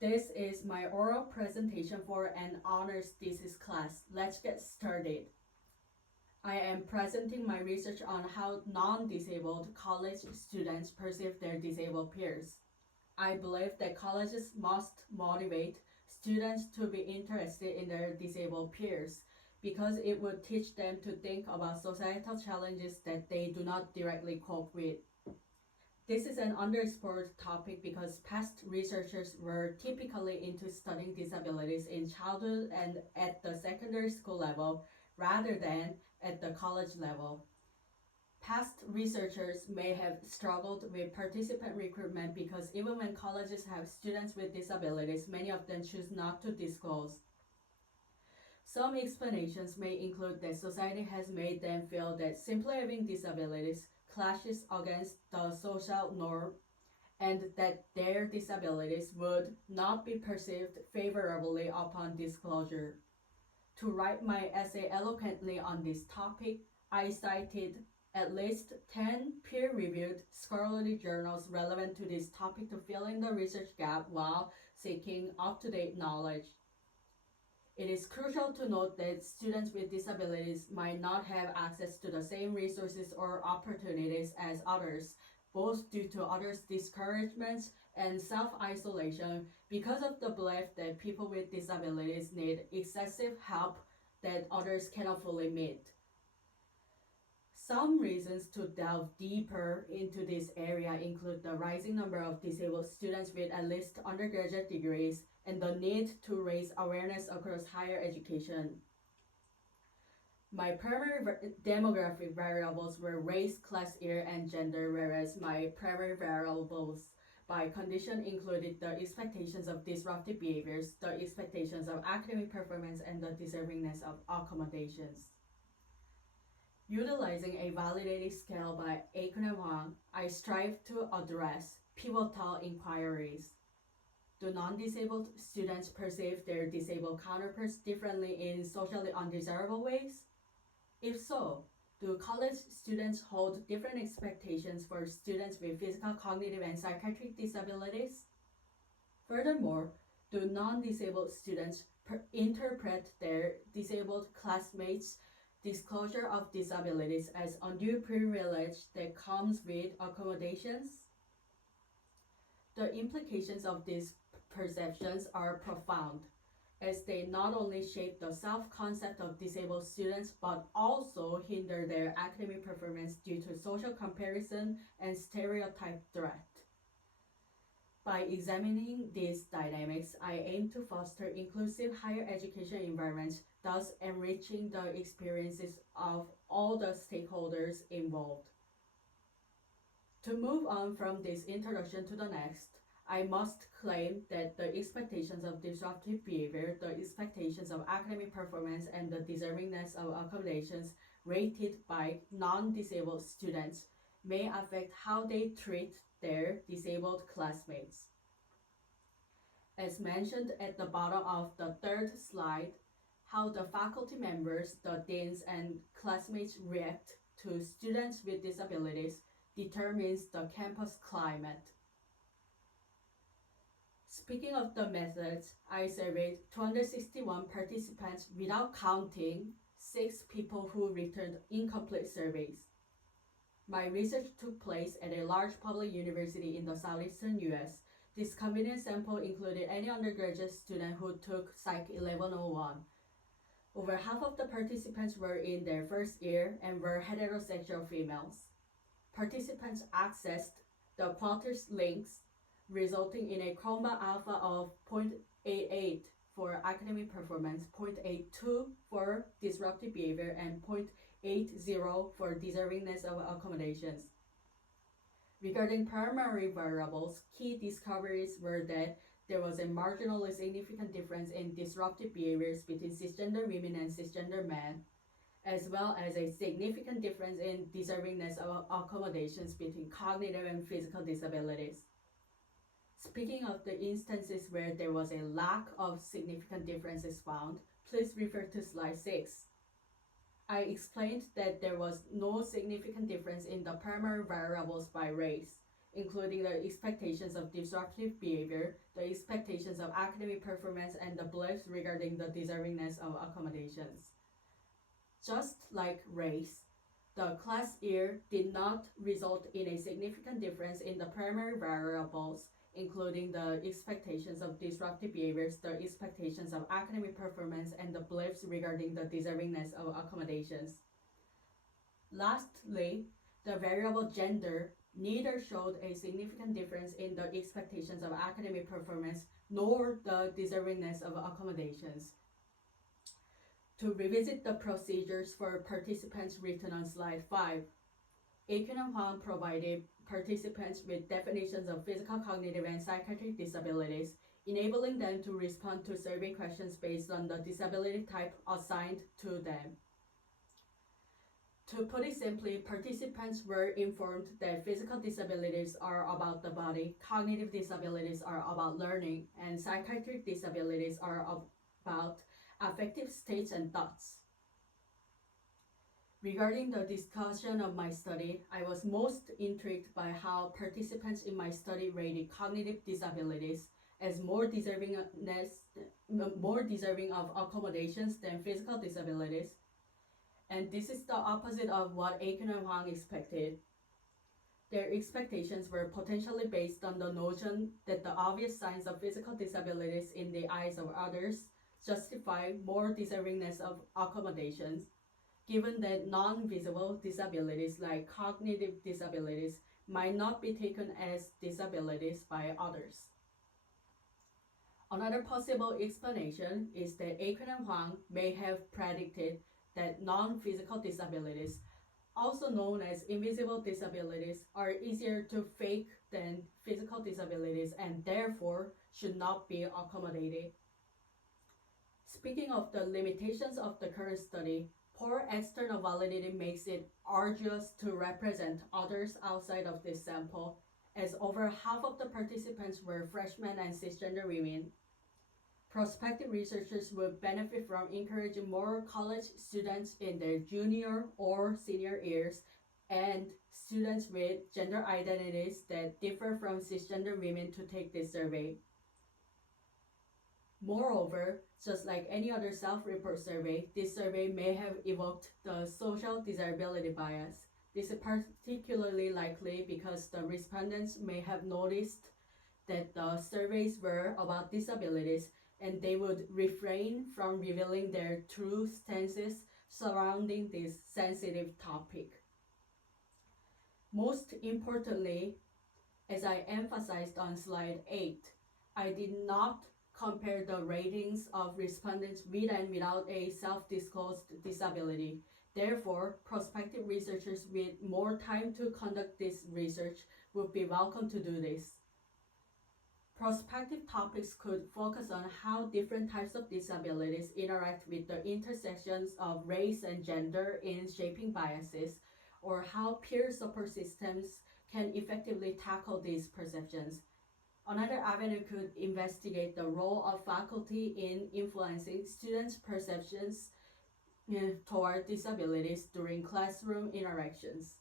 This is my oral presentation for an honors thesis class. Let's get started. I am presenting my research on how non-disabled college students perceive their disabled peers. I believe that colleges must motivate students to be interested in their disabled peers because it would teach them to think about societal challenges that they do not directly cope with. This is an underexplored topic because past researchers were typically into studying disabilities in childhood and at the secondary school level rather than at the college level. Past researchers may have struggled with participant recruitment because even when colleges have students with disabilities, many of them choose not to disclose. Some explanations may include that society has made them feel that simply having disabilities clashes against the social norm and that their disabilities would not be perceived favorably upon disclosure. To write my essay eloquently on this topic, I cited at least 10 peer-reviewed scholarly journals relevant to this topic to fill in the research gap while seeking up-to-date knowledge. It is crucial to note that students with disabilities might not have access to the same resources or opportunities as others, both due to others' discouragements and self-isolation because of the belief that people with disabilities need excessive help that others cannot fully meet. Some reasons to delve deeper into this area include the rising number of disabled students with at least undergraduate degrees and the need to raise awareness across higher education. My primary demographic variables were race, class, year, and gender, whereas my primary variables by condition included the expectations of disruptive behaviors, the expectations of academic performance, and the deservingness of accommodations. Utilizing a validated scale by Aikon and Wang, I strive to address pivotal inquiries. Do non-disabled students perceive their disabled counterparts differently in socially undesirable ways? If so, do college students hold different expectations for students with physical, cognitive, and psychiatric disabilities? Furthermore, do non-disabled students interpret their disabled classmates' disclosure of disabilities as undue privilege that comes with accommodations? The implications of these perceptions are profound, as they not only shape the self-concept of disabled students but also hinder their academic performance due to social comparison and stereotype threat. By examining these dynamics, I aim to foster inclusive higher education environments, thus enriching the experiences of all the stakeholders involved. To move on from this introduction to the next, I must claim that the expectations of disruptive behavior, the expectations of academic performance, and the deservingness of accommodations rated by non-disabled students may affect how they treat their disabled classmates. As mentioned at the bottom of the third slide, how the faculty members, the deans, and classmates react to students with disabilities determines the campus climate. Speaking of the methods, I surveyed 261 participants without counting 6 people who returned incomplete surveys. My research took place at a large public university in the southeastern US. This convenient sample included any undergraduate student who took Psych 1101. Over half of the participants were in their first year and were heterosexual females. Participants accessed the Qualtrics links, resulting in a Chroma alpha of 0.88 for academic performance, 0.82 for disruptive behavior, and 0.80 for deservingness of accommodations. Regarding primary variables, key discoveries were that there was a marginally significant difference in disruptive behaviors between cisgender women and cisgender men, as well as a significant difference in deservingness of accommodations between cognitive and physical disabilities. Speaking of the instances where there was a lack of significant differences found, please refer to slide 6. I explained that there was no significant difference in the primary variables by race. including the expectations of disruptive behavior, the expectations of academic performance, and the beliefs regarding the deservingness of accommodations. Just like race, the class year did not result in a significant difference in the primary variables, including the expectations of disruptive behaviors, the expectations of academic performance, and the beliefs regarding the deservingness of accommodations. Lastly, the variable gender neither showed a significant difference in the expectations of academic performance nor the deservingness of accommodations. To revisit the procedures for participants written on slide 5, Aiken and Huang provided participants with definitions of physical, cognitive, and psychiatric disabilities, enabling them to respond to survey questions based on the disability type assigned to them. To put it simply, participants were informed that physical disabilities are about the body, cognitive disabilities are about learning, and psychiatric disabilities are about affective states and thoughts. Regarding the discussion of my study, I was most intrigued by how participants in my study rated cognitive disabilities as more deserving of accommodations than physical disabilities. And this is the opposite of what Aiken and Huang expected. Their expectations were potentially based on the notion that the obvious signs of physical disabilities in the eyes of others justify more deservingness of accommodations, given that non-visible disabilities like cognitive disabilities might not be taken as disabilities by others. Another possible explanation is that Aiken and Huang may have predicted that non-physical disabilities, also known as invisible disabilities, are easier to fake than physical disabilities and therefore should not be accommodated. Speaking of the limitations of the current study, poor external validity makes it arduous to represent others outside of this sample, as over half of the participants were freshmen and cisgender women. Prospective researchers would benefit from encouraging more college students in their junior or senior years and students with gender identities that differ from cisgender women to take this survey. Moreover, just like any other self-report survey, this survey may have evoked the social desirability bias. This is particularly likely because the respondents may have noticed that the surveys were about disabilities and they would refrain from revealing their true stances surrounding this sensitive topic. Most importantly, as I emphasized on slide 8, I did not compare the ratings of respondents with and without a self-disclosed disability. Therefore, prospective researchers with more time to conduct this research would be welcome to do this. Prospective topics could focus on how different types of disabilities interact with the intersections of race and gender in shaping biases, or how peer support systems can effectively tackle these perceptions. Another avenue could investigate the role of faculty in influencing students' perceptions toward disabilities during classroom interactions.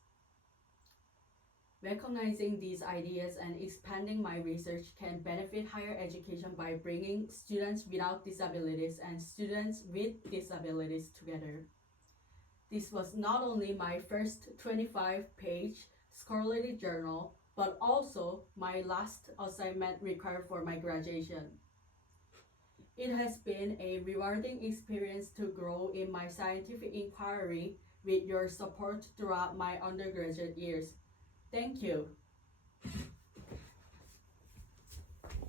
Recognizing these ideas and expanding my research can benefit higher education by bringing students without disabilities and students with disabilities together. This was not only my first 25-page scholarly journal, but also my last assignment required for my graduation. It has been a rewarding experience to grow in my scientific inquiry with your support throughout my undergraduate years. Thank you.